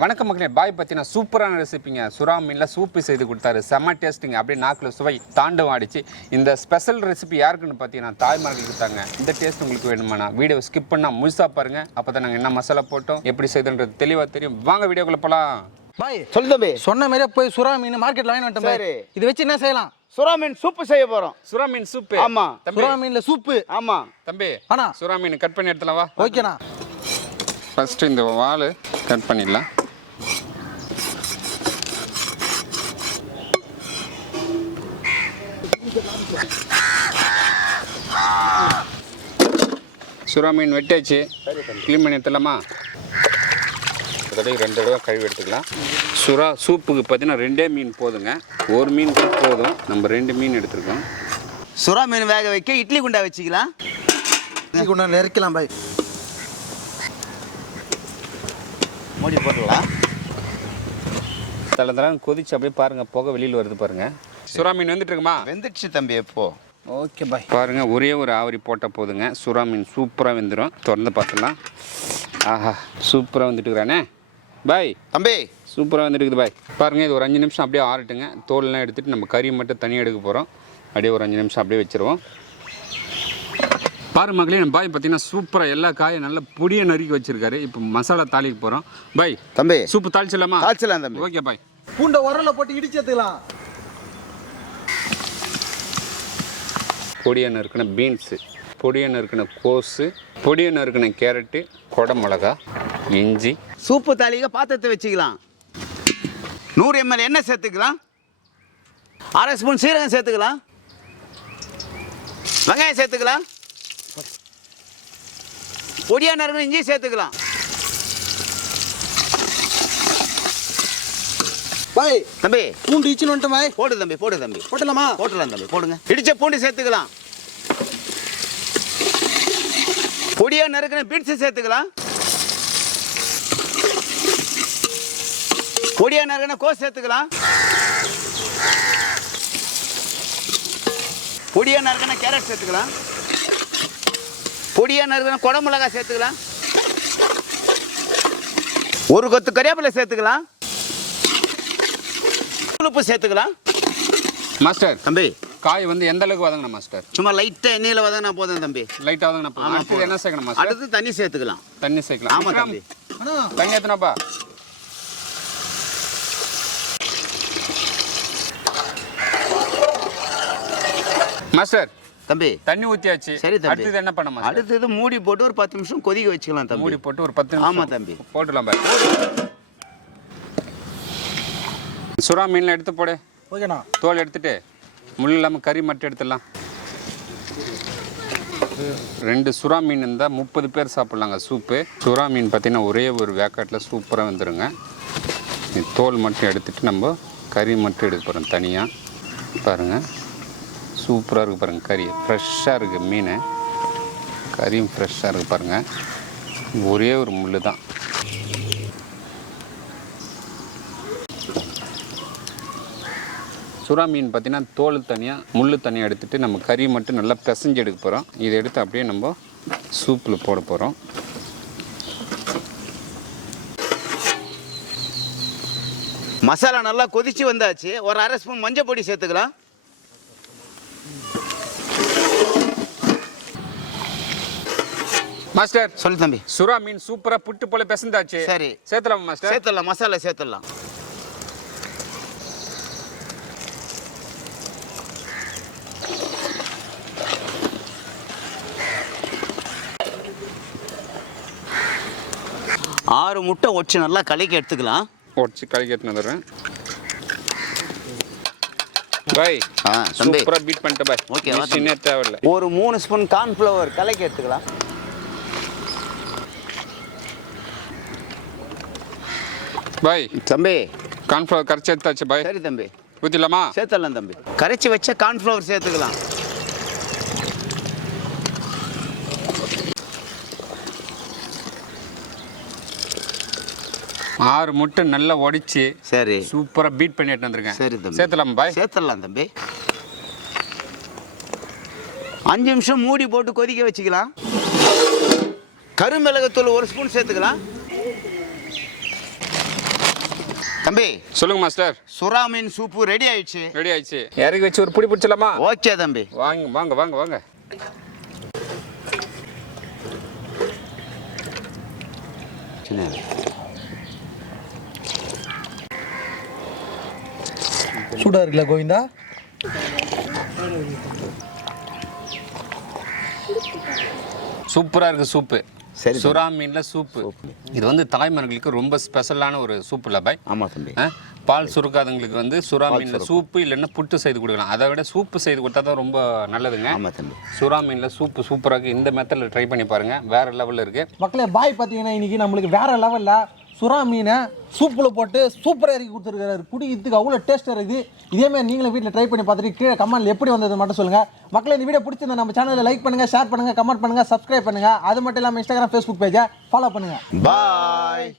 வணக்கம் மக்களே, பாய் பற்றின சூப்பரான ரெசிபிங்க. சுறா மீனில் சூப்பு செய்து கொடுத்தாரு. செம்ம டேஸ்ட்டுங்க. அப்படியே நாக்கில் சுவை தாண்டவம் ஆடிச்சு. இந்த ஸ்பெஷல் ரெசிபி யாருக்குன்னு பார்த்தீங்கன்னா தாய்மார்களுக்கு கொடுத்தாங்க. இந்த டேஸ்ட் உங்களுக்கு வேணுமாண்ணா வீடியோ ஸ்கிப் பண்ணால் முழுசாக பாருங்கள். அப்போ தான் நாங்கள் என்ன மசாலா போட்டோம், எப்படி செய்யுதுன்றது தெளிவாக தெரியும். வாங்க வீடியோக்குள்ள போகலாம். பாய் சொல்லு தம்பி. சொன்ன மாதிரியே போய் சுறா மீன் மார்க்கெட்ல வாங்கி வந்துட்டோம். சரி, இது வச்சு என்ன செய்யலாம்? சுறா மீன் சூப்பு செய்ய போறோம். சுறா மீன் சூப்பு. ஆமா, சுறா மீன்ல சூப்பு. ஆமா தம்பி. அண்ணா சுறா மீன் கட் பண்ணி எடுத்துலாம் வா. ஓகேண்ணா. ஃபர்ஸ்ட் இந்த வால் கட் பண்ணிடலாம். சுறா மீன் வெட்டாச்சு, க்ளீன் பண்ணி எடுத்துலாமா? ரெண்டு தடவை கழுவி எடுத்துக்கலாம். சுறா சூப்புக்கு பார்த்தீங்கன்னா 2 மீன் போதுங்க. ஒரு மீன் கூட போதும், நம்ம 2 மீன் எடுத்துருக்கோம். சுறா மீன் வேக வைக்க இட்லி குண்டா வச்சுக்கலாம். இட்லி குண்டா நெருக்கலாம் பாய். மூடி போட்டுடலாம். தலை கொதிச்சு அப்படியே பாருங்க, புகை வெளியில் வருது பாருங்க. சுறா மீன் வந்துட்டு இருக்குமா? வெந்துடுச்சு தம்பி. எப்போ? Okay bye. பாருங்க, ஒரே ஒரு ஆவரி போட்டால் போதுங்க. சுறா மீன் சூப்பராக வெந்துடும். திறந்து பார்த்துலாம். ஆஹா, சூப்பராக வந்துட்டு இருக்கிறானே பாய். தம்பி சூப்பராக வந்துட்டுக்குது பாய். பாருங்கள், இது ஒரு 5 நிமிஷம் அப்படியே ஆறட்டுங்க. தோல்லாம் எடுத்துகிட்டு நம்ம கறி மட்டும் தனியாக எடுக்க போகிறோம். அப்படியே ஒரு 5 நிமிஷம் அப்படியே வச்சுருவோம். பாரு மக்களே, நம்ம பாய் பார்த்தீங்கன்னா சூப்பராக எல்லா காயும் நல்லா பொடியை நறுக்கி வச்சிருக்காரு. இப்போ மசாலா தாளிக்க போகிறோம். பாய் தம்பி சூப்பு தாளிச்சிடலாமா? தாளிச்சிடலாம் தம்பி. Okay bye. பூண்டை உரல்ல போட்டு இடிச்சு எடுத்துக்கலாம். பொடியை நறுக்கின பீன்ஸு, பொடியை நறுக்கின கோஸு, பொடியை நறுக்கின கேரட்டு, கொடை மிளகா, இஞ்சி. சூப்பு தாளிக்க பாத்திரத்தை வச்சுக்கலாம். 100 ml எண்ணெய் சேர்த்துக்கலாம். 1/2 ஸ்பூன் சீரகம் சேர்த்துக்கலாம். வெங்காயம் சேர்த்துக்கலாம். பொடியா நறுக்கின இஞ்சி சேர்த்துக்கலாம். பாய் தம்பி பூண்டு இடிச்சுன்னு வந்துட்டோம் பாய். போடு தம்பி, போடு தம்பி. போட்டலாமா? போட்டுடலாம் தம்பி, போடுங்க. இடிச்ச பூண்டு சேர்த்துக்கலாம். பொடியா நறுக்கின பீன்ஸ் சேர்த்துக்கலாம். பொடியா நறுக்கின கோஸ் சேர்த்துக்கலாம். பொடியா நறுக்கின கேரட் சேர்த்துக்கலாம். பொடியா நறுக்கின கொடை மிளகாய் சேர்த்துக்கலாம். ஒரு கொத்து கறிவேப்பிலை சேர்த்துக்கலாம். உப்பு சேர்த்துக்கலாம். மாஸ்டர் தம்பி காய் வந்து எந்த அளவுக்கு வதங்கணும் மாஸ்டர்? சும்மா லைட்டாக எண்ணெயில் வதங்கினா போதும் தம்பி. லைட்டாக வதங்கினா அடுத்து என்ன சேர்க்கணும் மாஸ்டர்? அடுத்து தண்ணி சேர்த்துக்கலாம். தண்ணி சேர்க்கலாம். ஆமாம் தம்பி. தண்ணி ஏற்றணப்பா. மாஸ்டர் தம்பி தண்ணி ஊற்றியாச்சு. சரி தம்பி. அடுத்தது என்ன பண்ண மாஸ்டர்? அடுத்தது மூடி போட்டு ஒரு 10 நிமிஷம் கொதிக்க வச்சுக்கலாம் தம்பி. மூடி போட்டு ஒரு 10 நிமிஷம். ஆமாம் தம்பி. போட்டுடலாம் பாய். சுறா மீனில் எடுத்து போடு. ஓகேண்ணா. தோல் எடுத்துட்டு முள் இல்லாமல் கறி மட்டும் எடுத்துடலாம். 2 சுறா மீன் இருந்தால் 30 பேர் சாப்பிட்லாங்க சூப்பு. சுறா மீன் பார்த்தீங்கன்னா ஒரே ஒரு வேக்காட்டில் சூப்பராக வந்துடுங்க. தோல் மட்டும் எடுத்துகிட்டு நம்ம கறி மட்டும் எடுக்க போகிறோம் தனியாக. பாருங்கள், சூப்பராக இருக்குது பாருங்கள். கறி ஃப்ரெஷ்ஷாக இருக்குது. மீன் கறியும் ஃப்ரெஷ்ஷாக இருக்குது பாருங்கள். ஒரே ஒரு முள் தான். சுறா மீன் பார்த்தீங்கன்னா தோல் தனியாக முள் தனியாக எடுத்துகிட்டு நம்ம கறி மட்டும் நல்லா பிசைஞ்சு எடுக்க போகிறோம். இதை எடுத்து அப்படியே நம்ம சூப்பில் போட போகிறோம். மசாலா நல்லா கொதிச்சு வந்தாச்சு. ஒரு 1/2 ஸ்பூன் மஞ்சள் பொடி சேர்த்துக்கலாம். மாஸ்டர் சொல்லு தம்பி. சுறா மீன் சூப்பராக புட்டு போல பிசைந்தாச்சு. சரி, சேர்த்துலாம் மாஸ்டர். சேர்த்துடலாம். மசாலா சேர்த்துடலாம். ஆறு முட்டை ஒடிச்சு நல்லா கலக்கி எடுத்துக்கலாம். ஒடிச்சு கலக்கி எடுத்துன்னு வந்துடுறேன் பாய். தம்பி சூப்பராக பீட் பண்ணிட்டு பாய். ஓகே, சின்ன தேவையில்லை. ஒரு 3 ஸ்பூன் கார்ன்ஃப்ளவர் கலக்கி எடுத்துக்கலாம். பாய் தம்பி கார்ன்ஃப்ளவர் கரைச்சி எடுத்தாச்சு பாய். சரி தம்பி. ஊற்றிடலாமா? சேர்த்துடலாம் தம்பி. கரைச்சி வச்ச கார்ன்ஃப்ளவர் சேர்த்துக்கலாம். ஆறு முட்டை நல்லா உடைச்சி சரி சூப்பராக பீட் பண்ணிட்டு வந்திருக்கேன். சரி தம்பி. சேர்த்துலாம் பாய். சேர்த்துடலாம் தம்பி. 5 நிமிஷம் மூடி போட்டு கொதிக்க வச்சுக்கலாம். கருமிளகுத்தூள் 1 ஸ்பூன் சேர்த்துக்கலாம். தம்பி சொல்லுங்க மாஸ்டர். சுறா மீன் சூப்பு ரெடி ஆயிடுச்சு. ரெடி ஆயிடுச்சு. இறக்கி வச்சு ஒரு பிடி பிடிச்சலாமா? ஓகே தம்பி. வாங்க வாங்க வாங்க வாங்க. சூடா இருக்குல்ல கோவிந்தா? சூப்பரா இருக்கு சூப்பு. சரி. சுறா மீன்ல சூப்பு. இது வந்து தாய்மார்களுக்கு ரொம்ப ஸ்பெஷலான ஒரு சூப்பு இல்லை பாய்? ஆமா தம்பி. பால் சுருக்காதவங்களுக்கு வந்து சுறா மீன்ல சூப்பு இல்லைன்னா புட்டு செய்து கொடுக்கலாம். அதை விட சூப்பு செய்து கொடுத்தா தான் ரொம்ப நல்லதுங்க. ஆமா தம்பி. சுறா மீன்ல சூப்பு சூப்பராக இருக்குது. இந்த மெத்தடில் ட்ரை பண்ணி பாருங்க, வேற லெவலில் இருக்கு மக்களே. பாய் பார்த்தீங்கன்னா இன்னைக்கு நம்மளுக்கு வேற லெவலில் சுறா மீனை சூப்பில் போட்டு சூப்பராக இறக்கி கொடுத்துருக்காரு. குடிக்கிறதுக்கு அவ்வளோ டேஸ்ட்டாக இருக்குது. இதேமாதிரி நீங்களும் வீட்டில் ட்ரை பண்ணி பார்த்துட்டு கீழே கமெண்ட்ல எப்படி வந்தது மட்டும் சொல்லுங்கள். மக்களே இந்த வீடியோ பிடிச்சிருந்தா நம்ம சேனலில் லைக் பண்ணுங்கள், ஷேர் பண்ணுங்கள், கமெண்ட் பண்ணுங்கள், சப்ஸ்கிரைப் பண்ணுங்கள். அது மட்டும் இல்லாமல் இன்ஸ்டாகிராம், ஃபேஸ்புக் பேஜை ஃபாலோ பண்ணுங்கள். பாய்.